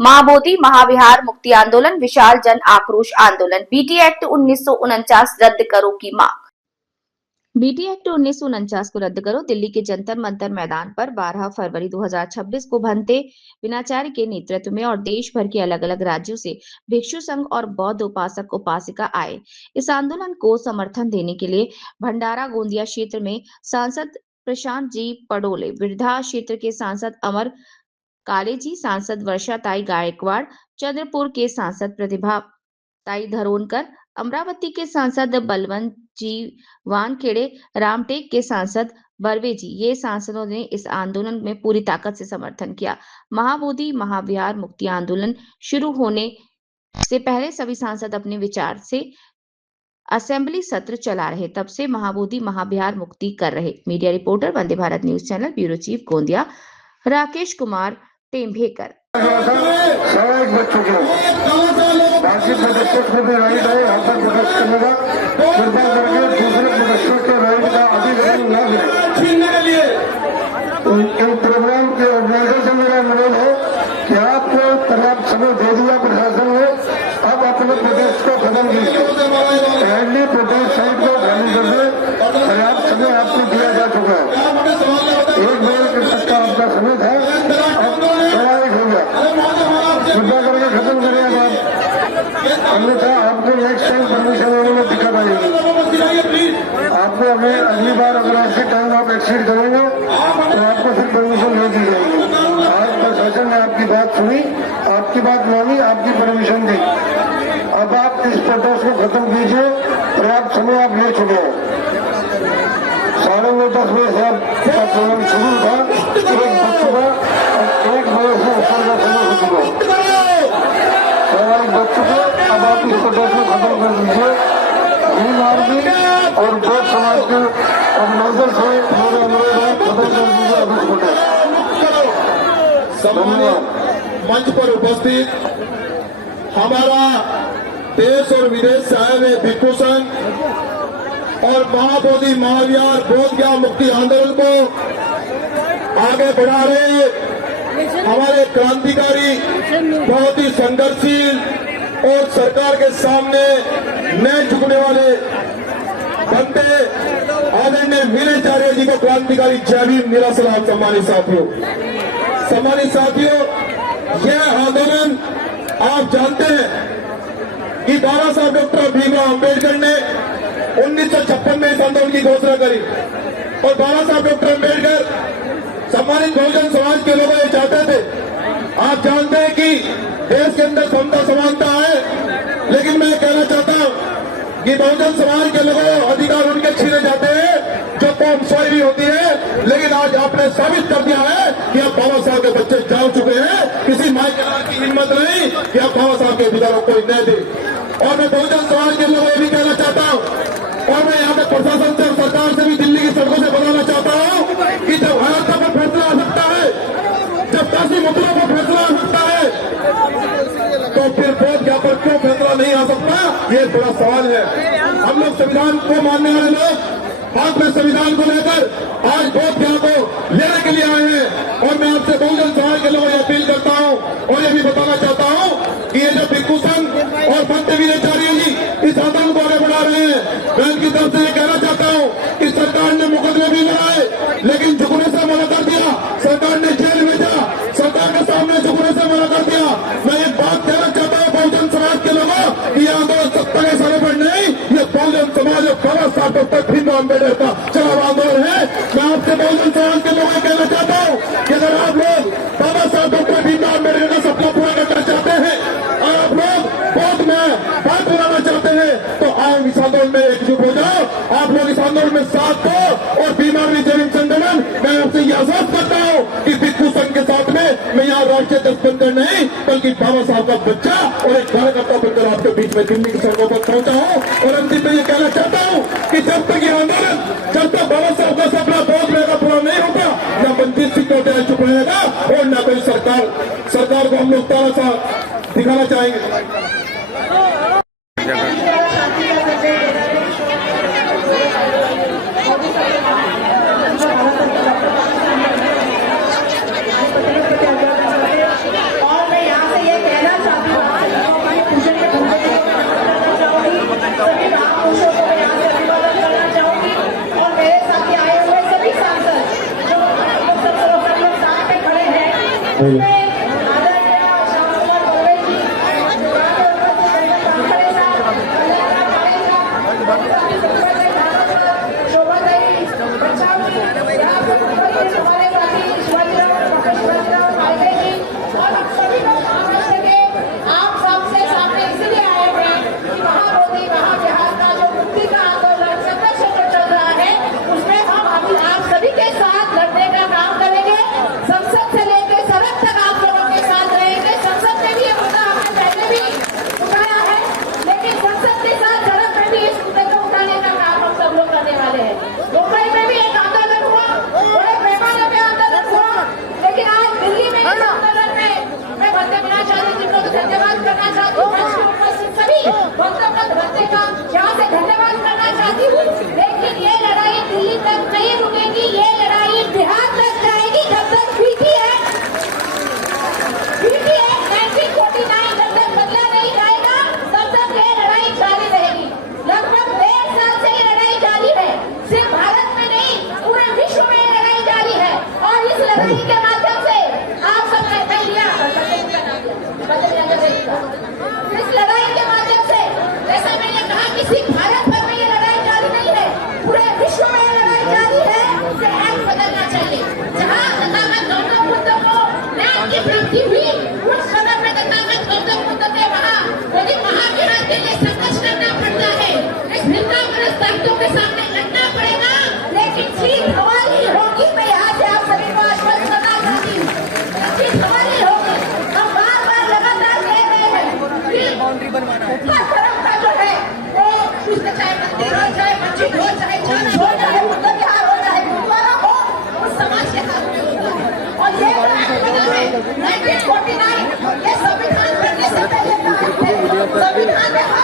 महाबोधि महाविहार मुक्ति आंदोलन विशाल जन आक्रोश आंदोलन। बीटी एक्ट 1949 रद्द करो की मांग। बीटी एक्ट 1949 को रद्द करो। दिल्ली के जंतर मंतर मैदान पर 12 फरवरी 2026 को भंते विनाचार्य के नेतृत्व में और देश भर के अलग अलग राज्यों से भिक्षु संघ और बौद्ध उपासक उपासिका आए। इस आंदोलन को समर्थन देने के लिए भंडारा गोंदिया क्षेत्र में सांसद प्रशांत जी पडोले, विरधा क्षेत्र के सांसद अमर कालेजी, सांसद वर्षाताई गायकवाड़, चंद्रपुर के सांसद प्रतिभा ताई धरोनकर, अमरावती के सांसद बलवंत जी वानखेड़े, रामटेक के सांसद बर्वे जी, ये सांसदों ने इस आंदोलन में पूरी ताकत से समर्थन किया। महाबोधि महाविहार मुक्ति आंदोलन शुरू होने से पहले सभी सांसद अपने विचार से असेंबली सत्र चला रहे, तब से महाबोधि महाविहार मुक्ति कर रहे। Media reporter, Vande Bharat news channel, bureau chief Gondia, Rakesh Kumar Tembhekar. बाकी सदस्यों को भी राइट है यहाँ पर प्रोटेस्ट करने का, कृपया करके दूसरे सदस्यों के राइट का अधिग्रहण न करें छीनने के लिए। इन प्रोग्राम के ऑर्गेनाइजर से मेरा अनुरोध है कि आपको पर्याप्त समय दे दिया प्रशासन ने, अब अपने प्रोटेस्ट को खत्म कीजिए। पहली प्रोटेस्ट साइट को खाली कर दे, पर्याप्त समय आपको दिया जा चुका है। 1 बजे तक का आपका समय था, अब 1:15 हो गया। कृपया करके खत्म करें अब आप, अन्यथा आपको नेक्स्ट टाइम परमिशन लेने में दिक्कत आएगी। आपको हमें अगली बार अगर ऐसे टाइम आप एक्सीड करेंगे तो आपको फिर परमिशन नहीं दी जाएगी। आज प्रशासन ने आपकी बात सुनी, आपकी बात मानी, आपकी परमिशन दी। अब आप इस प्रोटेस्ट को खत्म कीजिए, पर्याप्त समय आप ले चुके हैं। 9:30 बजे से आपका प्रोग्राम शुरू था, 1 बज चुका और 1 बजे से ऊपर का समय हो चुका है। अब आप इस प्रोटेस्ट को खत्म कर दीजिए। भीम आर्मी और बौद्ध समाज के ऑर्गेनाइजर से मेरे अनुरोध है, खत्म कर दीजिए अब इस प्रोटेस्ट। मंच पर उपस्थित हमारा देश और विदेश से आए हुए भिक्षु संघ और महाबोधि महाविहार बौद्ध ज्ञान मुक्ति आंदोलन को आगे बढ़ा रहे हमारे क्रांतिकारी, बहुत ही संघर्षशील और सरकार के सामने न झुकने वाले बनते आदरणीय वीराचार्य जी को क्रांतिकारी जय भीम, मेरा सलाम। सम्मानित साथियों, यह आंदोलन आप जानते हैं कि बाबा साहब डॉक्टर भीमराव अम्बेडकर ने 1956 में इस आंदोलन की घोषणा करी और बाबा साहब डॉक्टर अम्बेडकर सम्मानित बहुजन समाज के लोग ये चाहते थे। आप जानते हैं कि देश के अंदर समता समानता है, लेकिन मैं कहना चाहता हूं कि बहुजन समाज के लोगों अधिकार उनके छीने जाते हैं जो कौम सोई होती है। लेकिन आज आपने साबित कर दिया है कि अब बाबा साहब के बच्चे जाग चुके हैं, किसी माई के लाल की हिम्मत नहीं कि अब बाबा साहब के अधिकारों को न दे। और मैं बहुजन समाज के लोगों को भी कहना चाहता हूं और मैं यहाँ पे प्रशासन से, सरकार से भी, दिल्ली की सड़कों से बताना चाहता हूँ कि जब अयोध्या पर फैसला आ सकता है, जब काशी मथुरा पर फैसला आ सकता है, तो फिर बोध ज्ञान पर क्यों फैसला नहीं आ सकता, ये बड़ा सवाल है। हम लोग संविधान को मानने वाले लोग हाथ में संविधान को लेकर आज बोध ज्ञान को लेने के लिए आए हैं। और मैं आपसे बहुजन समाज के लोगों को अपील करता हूँ और ये भी बताना चाहता हूँ कि ये जो भिक्षु संघ और संत वीराचार्य जी इस आंदोलन को आगे बढ़ा रहे हैं, मैं उनकी तरफ से ये कहना चाहता हूँ कि सरकार ने मुकदमे भी लगाए लेकिन झुकने से मना कर दिया, सरकार ने जेल भेजा, सरकार के सामने झुकने से मना कर दिया। मैं एक बात कहना चाहता हूँ बहुजन समाज के लोगों, ये आंदोलन 70 सालों पर नहीं, ये बहुजन समाज और बाबा साहब डॉक्टर भीमराव अम्बेडकर का चुनाव आंदोलन है। मैं आपसे बहुजन समाज के लोगों को कहना चाहता हूँ कि अगर आप लोग बाबा साहब डॉक्टर भीमराव अम्बेडकर का सपना पूरा करना चाहते हैं और आप लोग बौद्ध में बात बनाना चाहते हैं, तो आओ इस आंदोलन में एकजुट हो जाओ। आप लोग इस आंदोलन में साथ दो और बीमारी जैविक संगठन, मैं आपसे यह आश्वस्त करता हूँ कि भिक्षु संघ के साथ में मैं यहाँ राष्ट्रीय दस बनकर नहीं, बल्कि बाबा साहब का बच्चा और एक कार्यकर्ता बनकर आपके बीच में दिल्ली की सड़कों पर पहुंचा हूँ। और अंतिम में ये कहना चाहता हूँ कि जब तक ये आंदोलन, जब तक बाबा साहब का सपना बौद्ध रहेगा, पूरा नहीं होगा, न मनजीत सिंह को चुप रहेगा और न कोई सरकार को हम लोग तारा सा दिखाना चाहेंगे। और मैं यहाँ से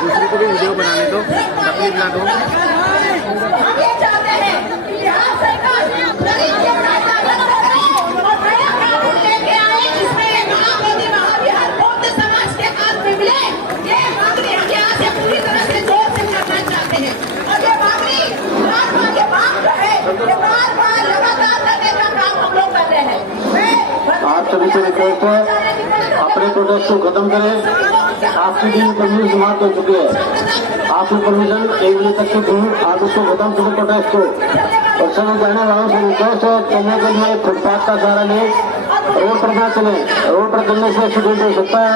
दूसरे को भी वीडियो बनाने दो, तकलीफ ना दो। हम ये चाहते हैं कि बिहार सरकार गरीब के फायदा न करे और नया कानून लेके आए जिसमें ये महामोदी महाबिहार बौद्ध समाज के हाथ में मिले। ये मांगनी हम यहाँ से पूरी तरह से जोर से करना चाहते हैं और ये मांगनी महात्मा के मांग जो है ये बार-बार लगातार करने का काम हम लोग कर रहे हैं। आप सभी से रिक्वेस्ट है, अपने प्रोटेस्ट को खत्म करें। आपकी भी परमिशन समाप्त हो चुकी है। आपकी परमिशन 1 बजे तक की थी, आप उसको खत्म करें प्रोटेस्ट को। और सभी जाने वालों से रिक्वेस्ट है, चलने के लिए फुटपाथ का सहारा लें, रोड पर ना चले। रोड पर चलने से एक्सीडेंट हो सकता है,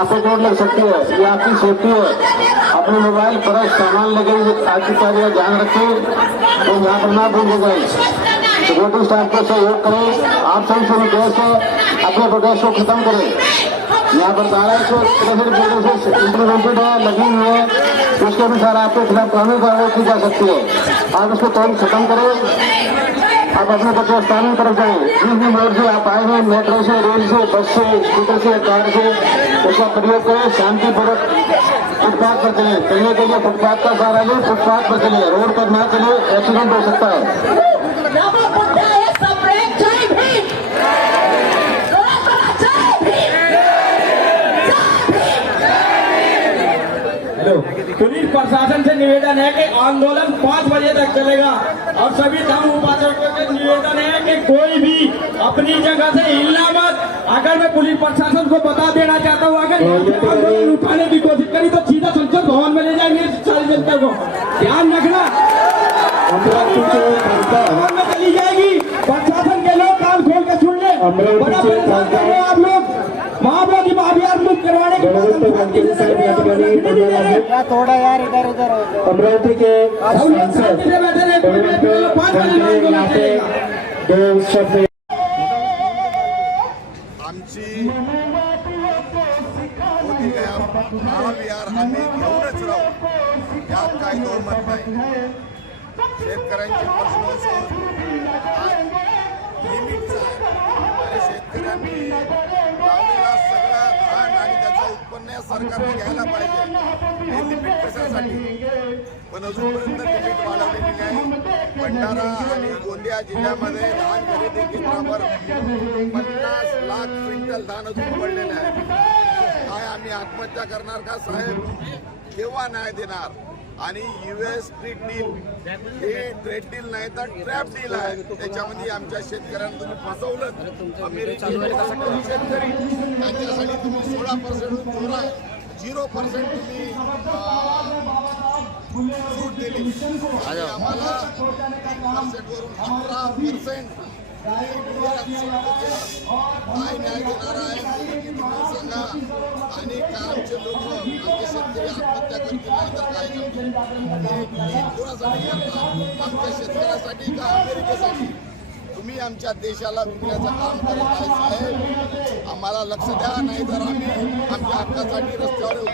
आपको चोट लग सकती है, ये आपकी सेफ्टी है। अपने मोबाइल पर्स सामान लगे आपकी कार्य ध्यान रखें, तो यहाँ पर ना भूल जाए। सिक्योरिटी स्टाफ को सहयोग करें। आप सभी से रिक्वेस्ट है, अपने प्रोटेस्ट को खत्म करें। यहाँ पर 12 इम्प्लीमेंटेड है, लगी हुई है, उसके अनुसार आपके खिलाफ कानूनी कार्रवाई की जा सकती है। आप उसको तुरंत खत्म करें। आप अपने बच्चे स्थानीय तरफ जाएं। जिस भी मोड से आप आए हैं, मेट्रो से, रेल से, बस से, स्कूटर से, कार से, उसका प्रयोग करें। शांतिपूर्वक फुटपाथ पर चलें। चलने के लिए फुटपाथ का सहारा लें, फुटपाथ पर चले, रोड पर ना चले, एक्सीडेंट हो सकता है। पुलिस प्रशासन से निवेदन है कि आंदोलन 5 बजे तक चलेगा और सभी धर्म उपासकों से निवेदन है कि कोई भी अपनी जगह से हिलना मत। अगर मैं पुलिस प्रशासन को बता देना चाहता हूँ, अगर आंदोलन उठाने की कोशिश करी तो सीधा संसद भवन में ले जाएंगे सारी जनता को। ध्यान रखना, भवन में चली जाएगी। प्रशासन के लोग काम खोल के सुन ले, बड़ा परेशान कर रहे हैं आप लोग। महामोदी महाबिहार मुक्त करवाने के थोड़ा यार इधर उधर अमरावती के सांसद दो शब्द आमची मोदी गया महाविहार आम्ही घेऊनच राहू, यात काही दोमत नाही। शेतकऱ्यांचे प्रश्न आज लिमिटचा आहे आणि शेतकऱ्यांनी लावलेला सगळा धान आणि त्याचं उत्पन्न सरकारने घ्यायला पाहिजे। हे लिमिट कशासाठी, पण अजूनपर्यंत लिमिट वाढवलेली नाही। भंडारा आणि गोंदिया जिल्ह्यामध्ये धान खरेदी केंद्रावर 50 लाख क्विंटल धान अजून पडलेलं आहे। काय आम्ही आत्महत्या करणार का साहेब? केव्हा न्याय देणार? आणि US ट्रेड डील हे ट्रेड डील नाही तर ट्रॅप डील आहे. त्याच्यामध्ये आमच्या शेतकऱ्यांना तुम्ही फसवलं. अमेरिकेचे शेतकरी त्यांच्यासाठी तुम्ही 16% 0% तुम्ही सूट दिली आणि आम्हाला 1% वरून 18% काय न्याय देणार आहे तुम्ही सांगा. आणि कामचे लोक आमचे शेतकरी आत्महत्या करतील नाही तर काय करतील. कोणासाठी करतात? आमच्या शेतकऱ्यासाठी का अमेरिकेसाठी? तुम्ही आमच्या देशाला विकण्याचं काम करत आहे साहेब. आम्हाला लक्ष द्या नाही तर आम्ही आमच्या हक्कासाठी रस्त्यावर येऊ.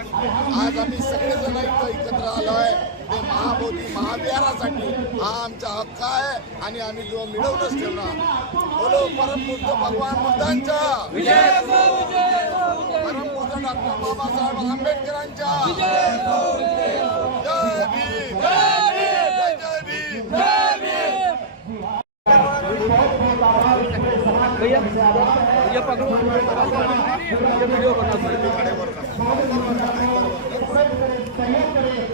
आज आम्ही सगळेजण इथं एकत्र आलो आहे ते महाबोधी महाविहारासाठी. हा आमचा हक्क आहे आणि आम्ही जो मिळवूनच ठेवणार. बोलो परमपूज्य भगवान बुद्धांचा, परमपूज्य डॉक्टर बाबासाहेब आंबेडकरांच्या जय भीम, जय भीम, जय भीम.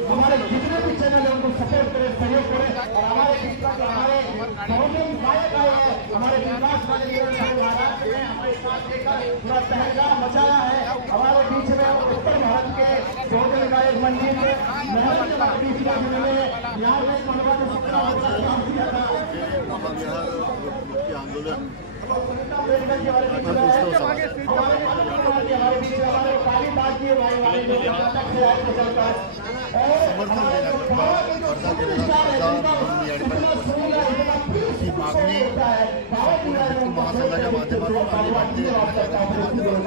हमारे जितने भी चैनल है उनको सपोर्ट करें, सहयोग करें और हमारे बीच में हमारे बहुजन गायक आए हैं, हमारे विकास वाले हमारे साथ लेकर पूरा तहलका मचाया है. हमारे बीच में उत्तर भारत के बहुजन गायक मंजीत महल के बीच में जिन्होंने यहाँ पे मनवा के सपना काम किया था. आंदोलन अम्बेडकर जी हमारे बीच में हमारे बीच में हमारे काली बात की हमारे नाटक से आए चलकर समर्थन वर्धा जिल्हा ही मागणी संपूर्ण महासंघाच्या माध्यमातून आणि भारतीय माध्यमातून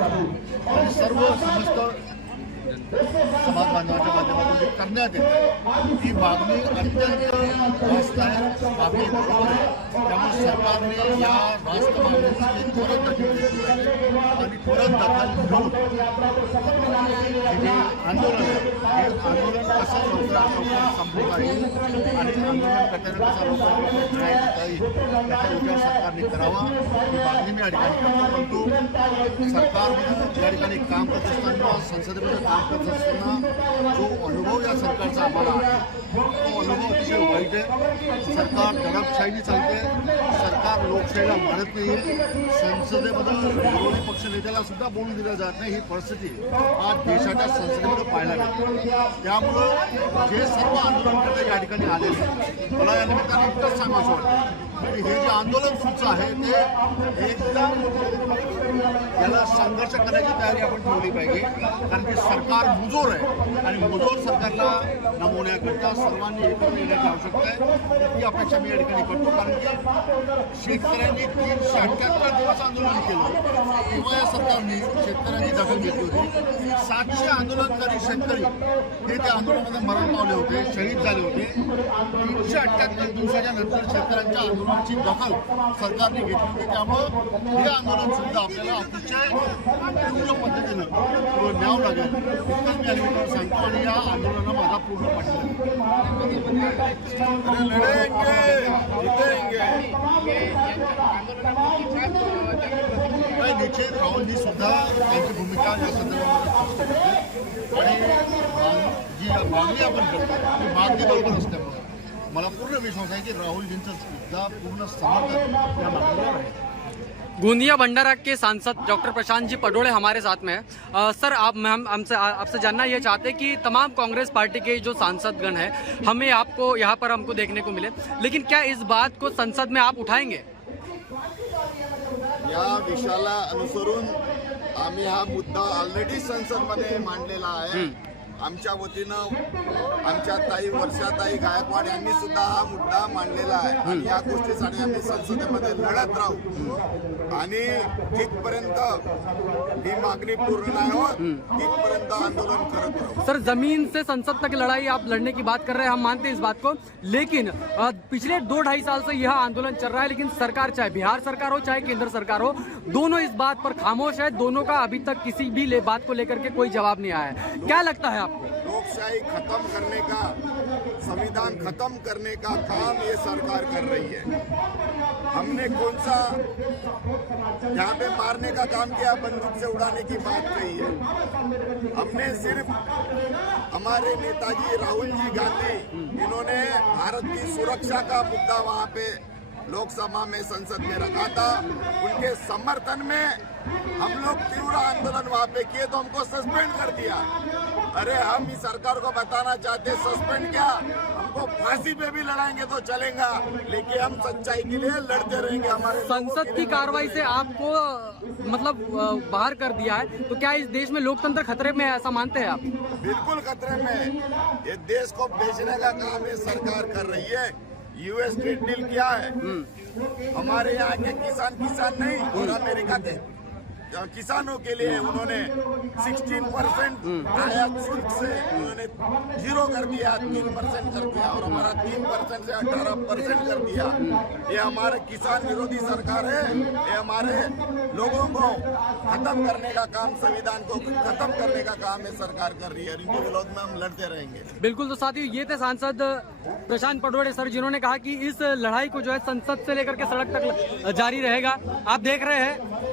आणि सर्व समस्त समाज बांधवांच्या माध्यमातून जे करण्यात येते ही मागणी अत्यंत रास्त आहे. मागणी बरोबर आहे. त्यामुळे सरकारने या रास्त मागणीची त्वरित दखल घेतली पाहिजे आणि त्वरित दखल घेऊन हे जे आंदोलन आहे हे आंदोलन कसं लवकरात लवकर संपलं पाहिजे आणि आंदोलनकर्त्यांना कसं लवकरात न्याय देता येईल त्याचा विचार सरकारने करावा ही मागणी मी या ठिकाणी करतो. परंतु सरकार या ठिकाणी काम करत असताना संसदेमध्ये काम करत असताना जो अनुभव या सरकारचा आम्हाला आहे तो अनुभव अतिशय वाईट आहे. सरकार दडपशाहीने चालते. सरकार लोकशाहीला मानत नाही आहे. संसदेमध्ये विरोधी पक्ष नेत्याला सुद्धा बोलू दिलं जात नाही. ही परिस्थिती आज देशाच्या संसदेमध्ये पाहायला मिळते. त्यामुळं जे सर्व आंदोलनकर्ते या ठिकाणी आलेले मला या निमित्ताने इतकंच सांगायचं वाटतं की हे जे आंदोलन सुरू आहे ते एकदम याला संघर्ष करायची तयारी आपण ठेवली पाहिजे. कारण की सरकार मुजोर आहे आणि मुजोर सरकारला नमवण्याकरता सर्वांनी एकत्र येण्याची आवश्यकता आहे. ती अपेक्षा मी या ठिकाणी करतो. कारण की शेतकऱ्यांनी 378 दिवस आंदोलन केलं तेव्हा या सरकारने शेतकऱ्यांची दखल घेतली होती. 700 आंदोलनकारी शेतकरी हे त्या आंदोलनामध्ये मरण पावले होते, शहीद झाले होते. 378 दिवसाच्या नंतर शेतकऱ्यांच्या आंदोलनाची दखल सरकारने घेतली होती. त्यामुळं हे आंदोलन सुद्धा आपल्याला अतिशय तीव्र पद्धतीनं पुढे न्यावं लागेल इतकंच मी या सांगतो आणि या आंदोलनाला माझा पूर्ण पाठिंबा. निश्चित राहुलजी सुद्धा त्यांची भूमिका या संदर्भामध्ये आणि जी मागणी आपण करतो ती मागणी बरोबर असल्यामुळे मला पूर्ण विश्वास आहे की राहुलजींचं सुद्धा पूर्ण समर्थन या मागणीवर आहे. गोंदिया भंडारा के सांसद डॉक्टर प्रशांत जी पडोले हमारे साथ में है. सर हम आपसे जानना ये चाहते हैं कि तमाम कांग्रेस पार्टी के जो सांसदगण हैं हमें आपको यहाँ पर हमको देखने को मिले, लेकिन क्या इस बात को संसद में आप उठाएंगे? या विषयाला अनुसरून आम्ही हा मुद्दा ऑलरेडी संसदमध्ये मांडलेला आहे. आमच्या वतीनं आमच्या ताई वर्षाताई गायकवाड यांनी सुद्धा हा मुद्दा मांडलेला आहे आणि या गोष्टीसाठी आम्ही संसदेमध्ये लढत राहू आणि जिथपर्यंत ही मागणी पूर्ण नाही होत तिथपर्यंत आंदोलन करत राहू. सर, जमीन से संसद तक लड़ाई आप लड़ने की बात कर रहे हैं, हम मानते हैं इस बात को, लेकिन पिछले 2-2.5 साल से यह आंदोलन चल रहा है, लेकिन सरकार चाहे बिहार सरकार हो चाहे केंद्र सरकार हो, दोनों इस बात पर खामोश है. दोनों का अभी तक किसी भी बात को लेकर के कोई जवाब नहीं आया है. क्या लगता है आपको? लोकशाही खत्म करने का, संविधान खत्म करने का काम ये सरकार कर रही है. हमने कौन सा यहाँ पे मारने का काम किया, बंदूक से उड़ाने की बात कही है. हमने सिर्फ हमारे नेताजी राहुल जी गांधी इन्होंने भारत की सुरक्षा का मुद्दा वहां पे लोकसभा में संसद में रखा था। उनके समर्थन में हम लोग तीव्र आंदोलन वहां पे किए तो हमको सस्पेंड कर दिया। अरे हम इस सरकार को बताना चाहते सस्पेंड क्या, हमको फांसी पे भी लड़ाएंगे तो चलेगा, लेकिन हम सच्चाई के लिए लड़ते रहेंगे। हमारे संसद की कार्रवाई से आपको मतलब बाहर कर दिया है, तो क्या इस देश में लोकतंत्र खतरे में है, ऐसा मानते हैं आप? बिल्कुल खतरे में। ये देश को बेचने का काम ये सरकार कर रही है। यूएस की डील क्या है, हमारे यहाँ के किसान नहीं और अमेरिका के किसानों के लिए उन्होंने 16% आयात शुल्क से उन्होंने 0 कर दिया, 3% कर दिया और हमारा 3% से 18% कर दिया। ये हमारे किसान विरोधी सरकार है। ये हमारे लोगों को खत्म करने का काम, संविधान को खत्म करने का काम ये सरकार कर रही है। इनके विरोध में हम लड़ते रहेंगे। बिल्कुल। तो साथियों, ये थे सांसद प्रशांत पटोले सर, जिन्होंने कहा कि इस लड़ाई को जो है संसद से लेकर के सड़क तक जारी रहेगा। आप देख रहे हैं